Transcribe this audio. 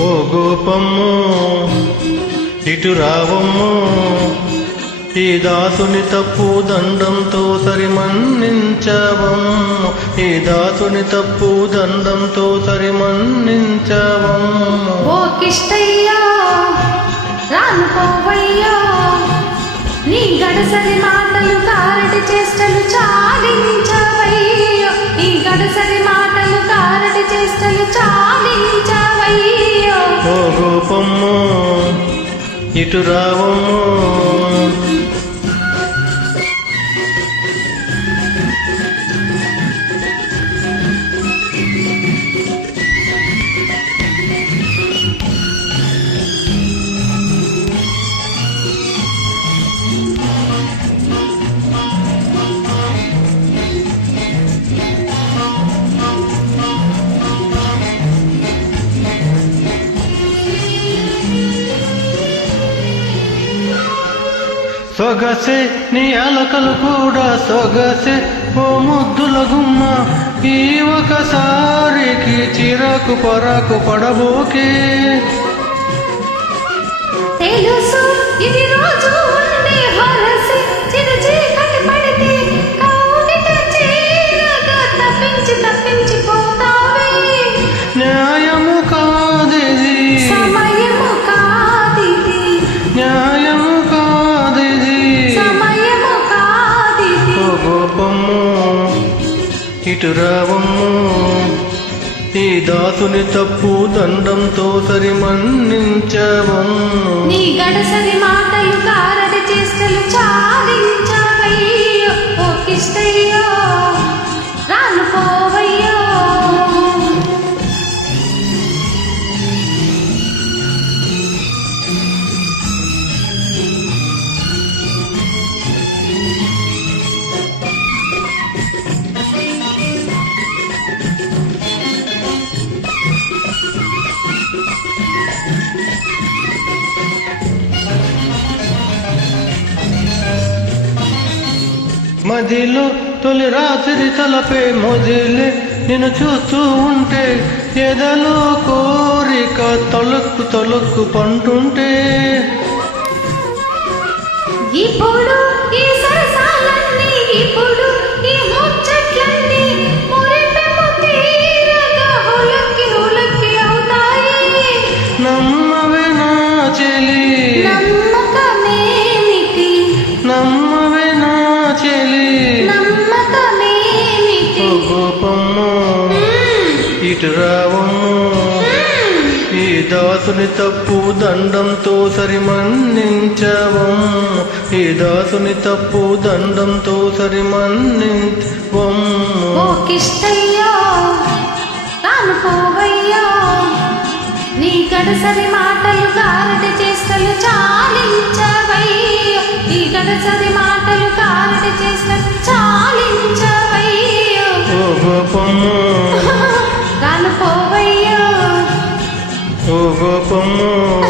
ఓ గోపమ్ము ఇటు రావమ్మ ఈ దాసుని తప్పు దండంతో సరిమన్నించవమ్ము. ఈ దాసుని తప్పు దండంతో సరిమన్నించవమ్ము. ఓ కిష్టయ్యా రాను పోవయ్యా. నీ గడసరి మాటలు కారటి చేష్టలు చాలించవయ్యో. నీ గడసరి మాటలు కారటి చేష్టలు చాలించవయ్యో. ఓ గోపమ్ము ఇటు రావమ్ము. సొగసే నీ అలకలు కూడా సొగసే. ఓ ముద్దుల గుమ్మ ఈ ఒకసారికి చిరకు పరకు పడబోకే. తెలుసు ఇది ఇటు రావమ్ము ఈ దాసుని తప్పు దండంతో సరిమన్నించవమ్ము. నీ గడసరి మాటలు కారడి చేష్టలు చాలించవయ్యో ఓ కిష్టయ్యో. మదిలో తొలి రాత్రి తలపే మొదిలే నిన్ను చూస్తూ ఉంటే ఎదలో కోరిక తొలక్కు తొలక్కు పంటుంటే. ఇప్పుడు ఈ దాసుని తప్పు దండంతో సరిమన్నించవం ఈ దాసుని తప్పు దండంతో సరిమన్నించవమ్ము ఓ కిష్టయ్యో తాను పోవయ్యో. నీ గడసరి మాటలు గారటి చేస్తలు చాలించవై నీ గడసరి మాటలు గారటి తాను పోవయ్యో ఓ గోపమ్ము